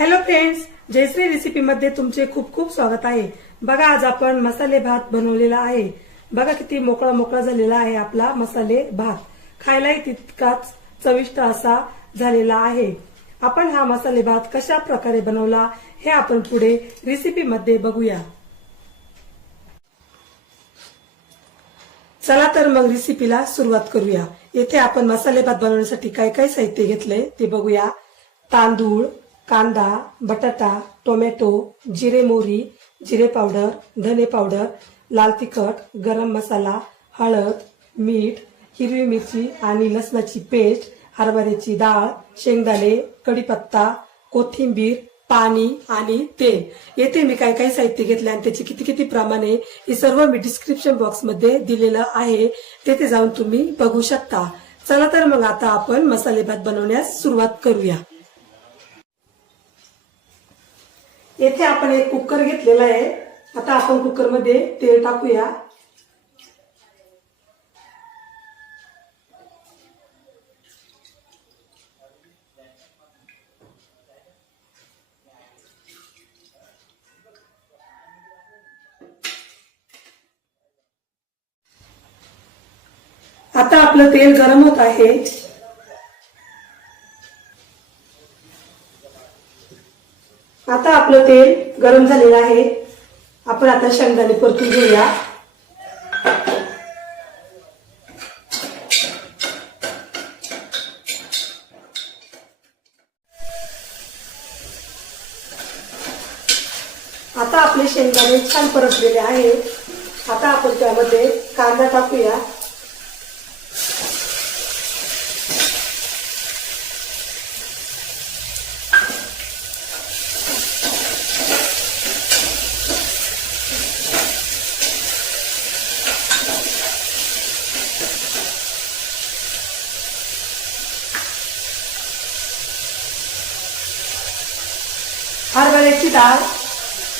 Hello friends, Jayashree recipe मध्ये तुमचे खूप खूप स्वागत आहे। बघा, आज आपण मसाले भात बनवलेला आहे। बघा किती मोकळा मोकळा झालेला आहे आपला मसाले भात। खायलाही तितकाच चविष्ट असा झालेला आहे। आपण हा मसाले भात कशा प्रकारे बनवला हे आपण पुढे रेसिपी मध्ये बघूया। चला तर मग रेसिपीला सुरुवात करूया। येथे आपण मसाले भात बनवण्यासाठी काय काय साहित्य घेतले ते बघूया। तांदूळ, कांदा, बटाटा, टोमॅटो, जिरे मोहरी, जिरे पावडर, धने पावडर, लाल तिखट, गरम मसाला, हळद, मीठ, हिरवी मिरची आणि लसणाची पेस्ट, हरभऱ्याची डाळ, शेंगदाणे, कढीपत्ता, कोथिंबीर, पाणी आणि तेल। येथे मी काय काय साहित्य घेतले आणि त्याचे किती किती प्रमाण आहे हे सर्व मी डिस्क्रिप्शन बॉक्स मध्ये दिलेलं आहे, तेथे जाऊन तुम्ही बघू शकता। चला तर मग आता आपण मसाले भात बनवण्यास सुरुवात करूया। येथे आपण एक कुकर घेतलेला आहे। आता आपण कुकर मध्ये तेल टाकूया। आता आपलं तेल गरम होत आहे। आता आपलं तेल गरम झालेलं आहे। आपण आता शेंगदाणे परतून घेऊया। आता आपले शेंगदाणे छान परतलेले आहे। आता आपण त्यामध्ये कांदा टाकूया। हरभऱ्याची डाळ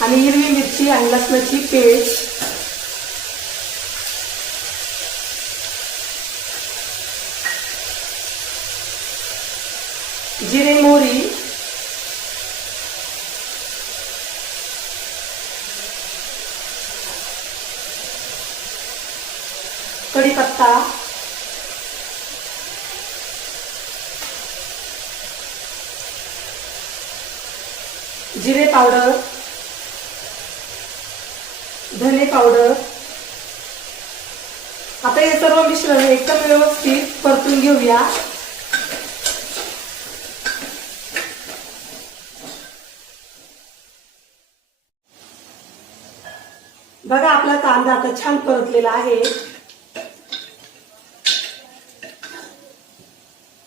आणि हिरवी मिरची आणि लसणाची पेस्ट, जिरे मोहरी, कढीपत्ता, जिरे पावडर, धने पावडर। आता हे सर्व मिश्रण एकदम व्यवस्थित परतून घेऊया। बघा, आपला कांदा आता छान परतलेला आहे।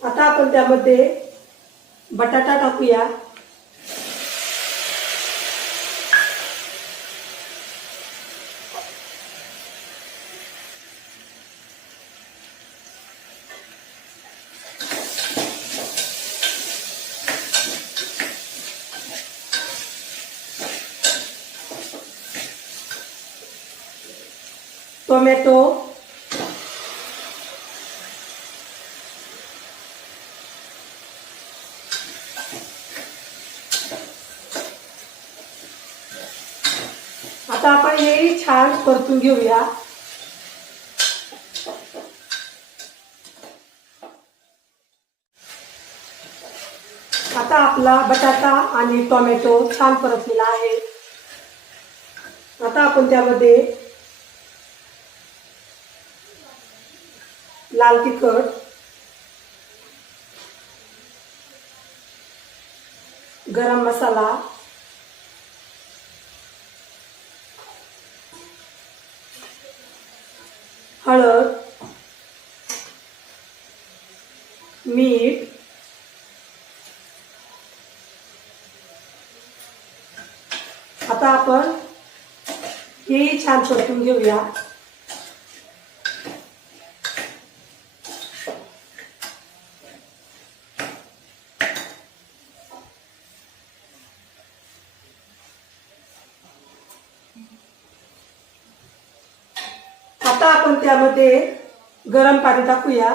आता आपण त्यामध्ये बटाटा टाकूया। टोमॅटो, आता आपण हे छान परतून घेऊया। आता आपला बटाटा आणि टोमॅटो छान परतलेला आहे। आता आपण त्यामध्ये लाल तिखट, गरम मसाला, हळद, मीठ, आता आपण हे छान परतून घेऊया। आता आपण त्यामध्ये गरम पाणी टाकूया।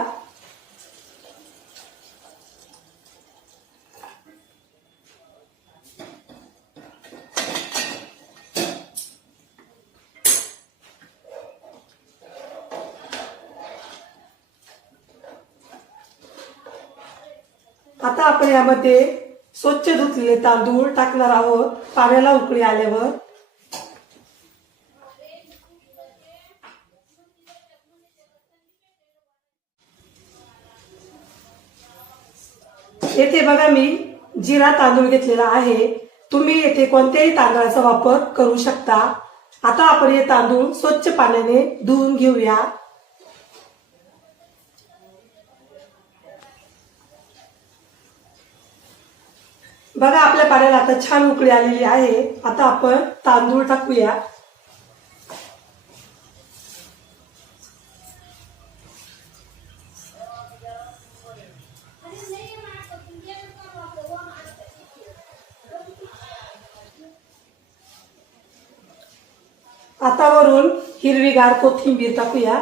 आता आपण यामध्ये स्वच्छ धुतलेले तांदूळ टाकणार आहोत पाण्याला उकळी आल्यावर. येथे बघा मी जिरा तांदूळ घेतलेला आहे. तुम्ही येथे कोणत्याही तांदळाचा वापर करू शकता. आता आपण हे तांदूळ स्वच्छ पाण्याने धुवून घेऊया. बघा आपल्या पाण्याला आता छान उकळी आलेली आहे. आता आपण तांदूळ टाकूया. आता वरून हिरवीगार कोथिंबीर टाकूया.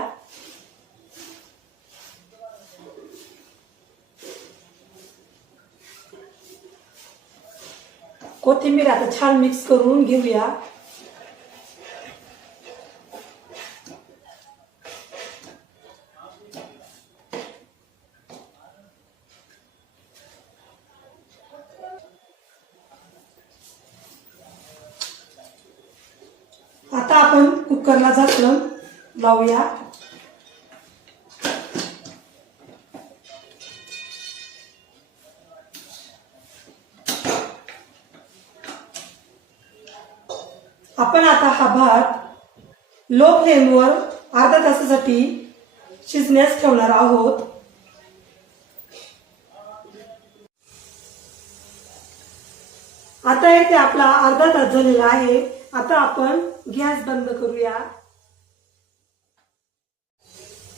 कोथिंबीर आता छान मिक्स करून घेऊया. आता आपण कुकरला झाकण लावूया. आपण आता हा भात लो फ्लेमवर अर्धा तासासाठी शिजण्यास ठेवणार आहोत. आता इथे आपला अर्धा तास झालेला आहे. आता आपण गॅस बंद करूया.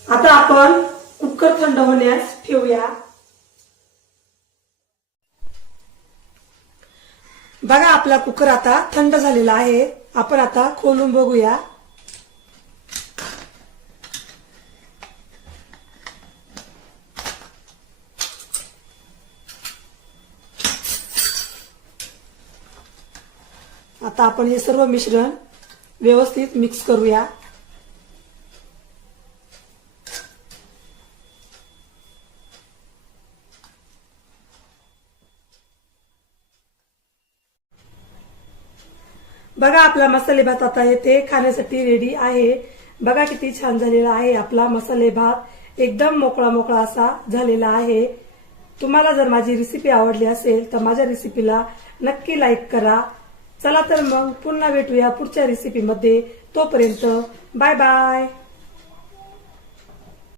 आता आपण कुकर थंड होण्यास ठेवूया. बघा आपला कुकर आता थंड झालेला आहे. आपण आता खोलून बघूया. आता आपण हे सर्व मिश्रण व्यवस्थित मिक्स करूया. बघा आपला मसाले भात आता येथे खाण्यासाठी रेडी आहे. बघा किती छान झालेला आहे आपला मसाले भात. एकदम मोकळा मोकळा असा झालेला आहे. तुम्हाला जर माझी रेसिपी आवडली असेल तर माझ्या रेसिपीला नक्की लाईक करा. चला तर मग पुन्हा भेटूया पुढच्या रेसिपीमध्ये. तोपर्यंत बाय बाय.